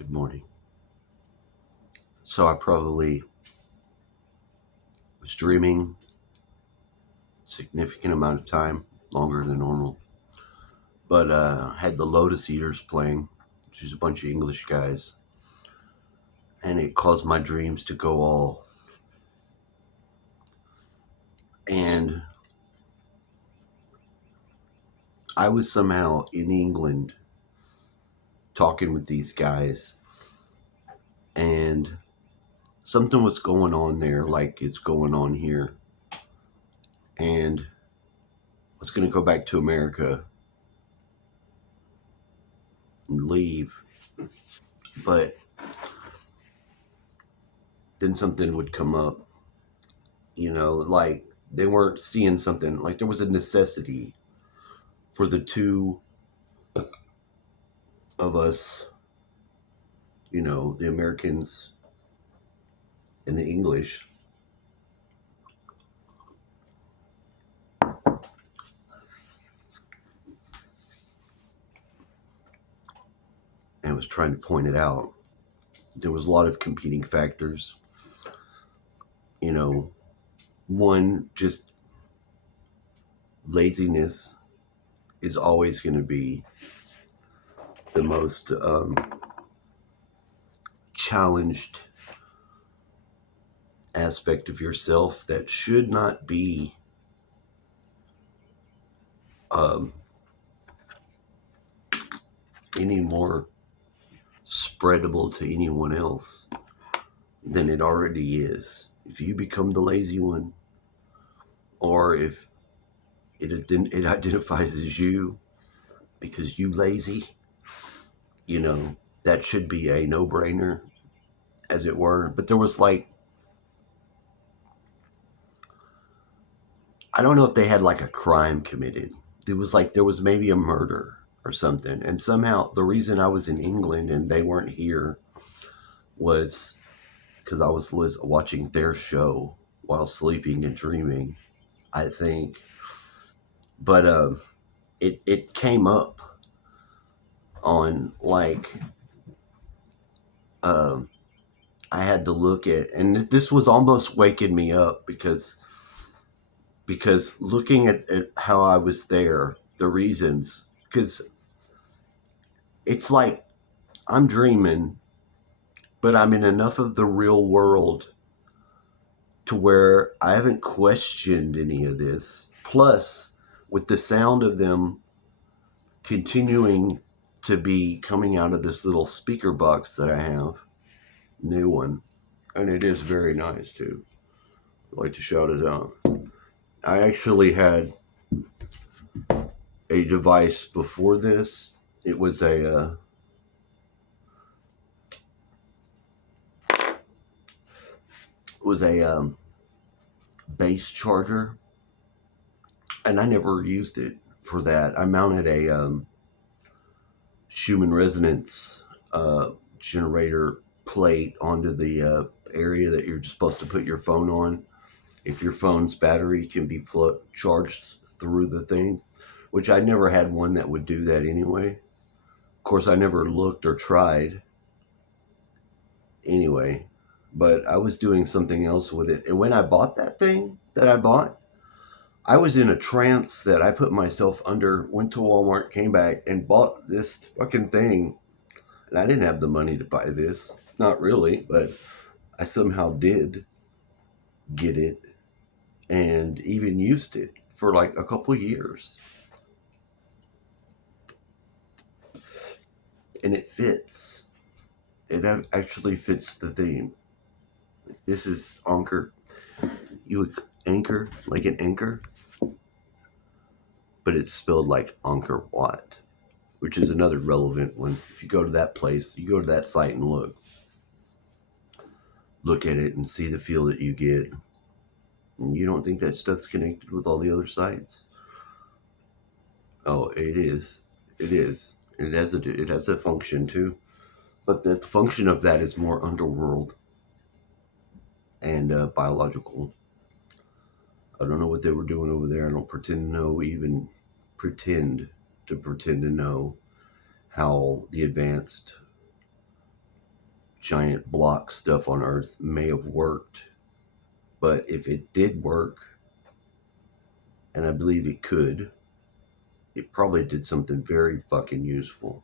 Good morning. So I probably was dreaming a significant amount of time, longer than normal, but had the Lotus Eaters playing, which is a bunch of English guys, and it caused my dreams to go all. And I was somehow in England talking with these guys, and something was going on there, like it's going on here. And I was going to go back to America and leave, but then something would come up, like they weren't seeing something, like there was a necessity for the two of us, the Americans and the English. And was trying to point it out. There was a lot of competing factors. You know, one, just laziness is always going to be the most challenged aspect of yourself that should not be um, any more spreadable to anyone else than it already is. If you become the lazy one, or if it identifies as you because you lazy, that should be a no-brainer, as it were. But there was like, I don't know if they had like a crime committed. There was maybe a murder or something. And somehow the reason I was in England and they weren't here was because I was watching their show while sleeping and dreaming, I think. But it came up on like um I had to look at, and this was almost waking me up because looking at how I was there, the reasons, because it's like I'm dreaming, but I'm in enough of the real world to where I haven't questioned any of this. Plus, with the sound of them continuing to be coming out of this little speaker box that I have, new one, and it is very nice too. I'd like to shout it out. I actually had a device before this. It was a base charger, and I never used it for that. I mounted a Schumann resonance generator plate onto the area that you're supposed to put your phone on. If your phone's battery can be charged through the thing, which I never had one that would do that anyway. Of course, I never looked or tried anyway, but I was doing something else with it. And when I bought that thing that I bought, I was in a trance that I put myself under, went to Walmart, came back, and bought this fucking thing. And I didn't have the money to buy this. Not really, but I somehow did get it and even used it for like a couple years. And it fits. It actually fits the theme. This is Anchor. You would anchor like an anchor, but it's spelled like Angkor Wat, which is another relevant one. If you go to that place, you go to that site and look at it and see the feel that you get. And you don't think that stuff's connected with all the other sites? Oh, it is. It is. It has a function too, but the function of that is more underworld and biological. I don't know what they were doing over there. I don't pretend to know, even pretend to know how the advanced giant block stuff on Earth may have worked. But if it did work, and I believe it could, it probably did something very fucking useful.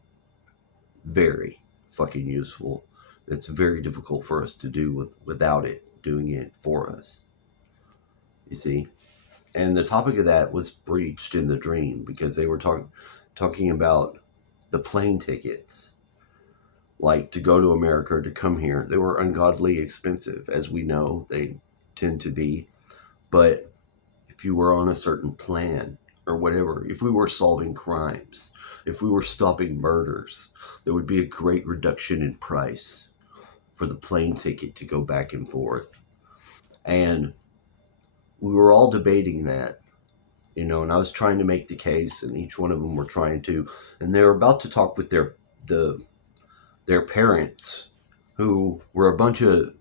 Very fucking useful. It's very difficult for us to do without it doing it for us. You see? And the topic of that was breached in the dream because they were talking about the plane tickets, like to go to America, to come here. They were ungodly expensive, as we know they tend to be. But if you were on a certain plan or whatever, if we were solving crimes, if we were stopping murders, there would be a great reduction in price for the plane ticket to go back and forth. And we were all debating that, and I was trying to make the case, and each one of them were trying to, and they were about to talk with their parents, who were a bunch of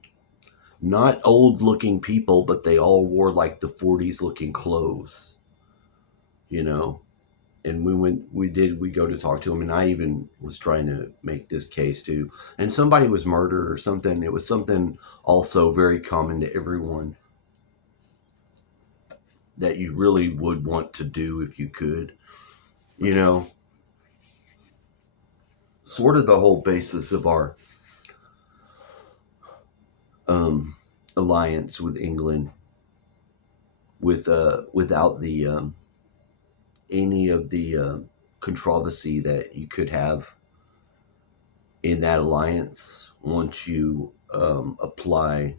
not old looking people, but they all wore like the 40s looking clothes, you know. And we go to talk to them, and I even was trying to make this case too. And somebody was murdered or something. It was something also very common to everyone that you really would want to do if you could, you know. Sort of the whole basis of our um, alliance with England, without the any of the controversy that you could have in that alliance once you apply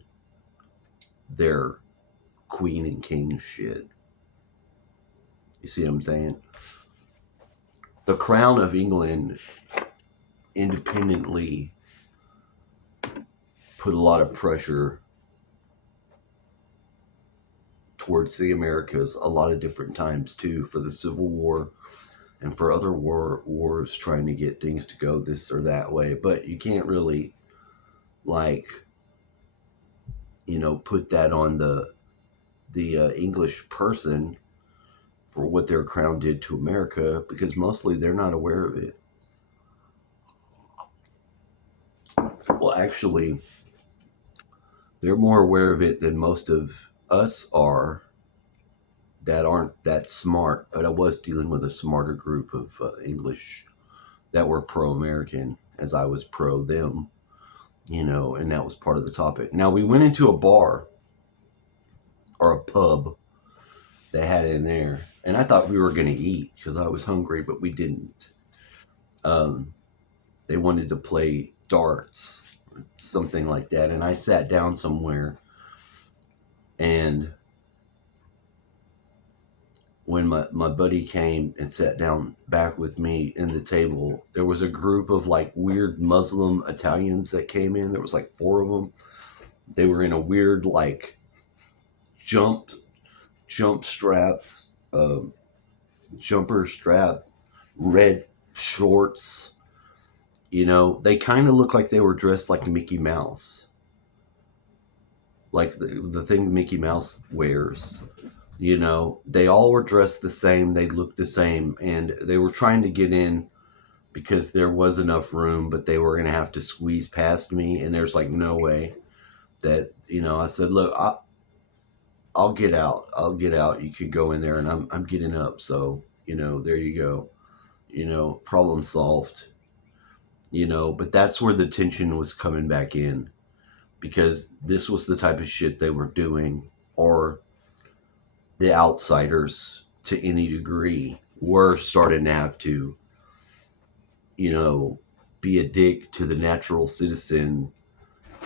their queen and king shit. You see what I'm saying? The crown of England independently put a lot of pressure towards the Americas a lot of different times too, for the Civil War and for other wars trying to get things to go this or that way. But you can't really, like, put that on the English person for what their crown did to America, because mostly they're not aware of it. Well, actually, they're more aware of it than most of us are that aren't that smart. But I was dealing with a smarter group of English that were pro American, as I was pro them, and that was part of the topic. Now, we went into a bar or a pub they had in there, and I thought we were going to eat because I was hungry, but we didn't. Um, they wanted to play darts, something like that, and I sat down somewhere, and when my buddy came and sat down back with me in the table, there was a group of like weird Muslim Italians that came in. There was like four of them. They were in a weird like jump strap, um, jumper strap, red shorts. They kind of looked like they were dressed like Mickey Mouse, like the thing Mickey Mouse wears. They all were dressed the same. They looked the same, and they were trying to get in because there was enough room, but they were going to have to squeeze past me. And there's like no way that, I said, look, I'll get out. I'll get out. You can go in there, and I'm getting up. So, there you go. Problem solved. But that's where the tension was coming back in, because this was the type of shit they were doing, or the outsiders to any degree were starting to have to, be a dick to the natural citizen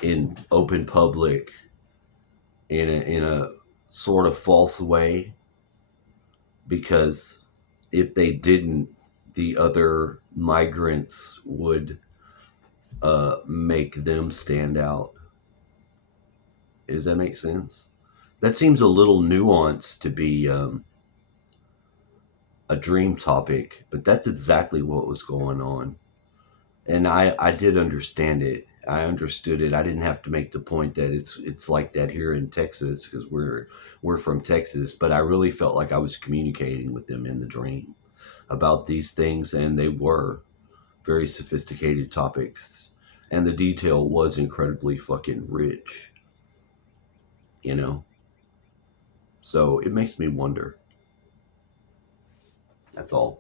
in open public in a sort of false way, because if they didn't, the other migrants would make them stand out. Does that make sense? That seems a little nuanced to be a dream topic, but that's exactly what was going on. And I did understand it. I understood it. I didn't have to make the point that it's like that here in Texas, because we're from Texas. But I really felt like I was communicating with them in the dream about these things, and they were very sophisticated topics. And the detail was incredibly fucking rich, you know? So it makes me wonder. That's all.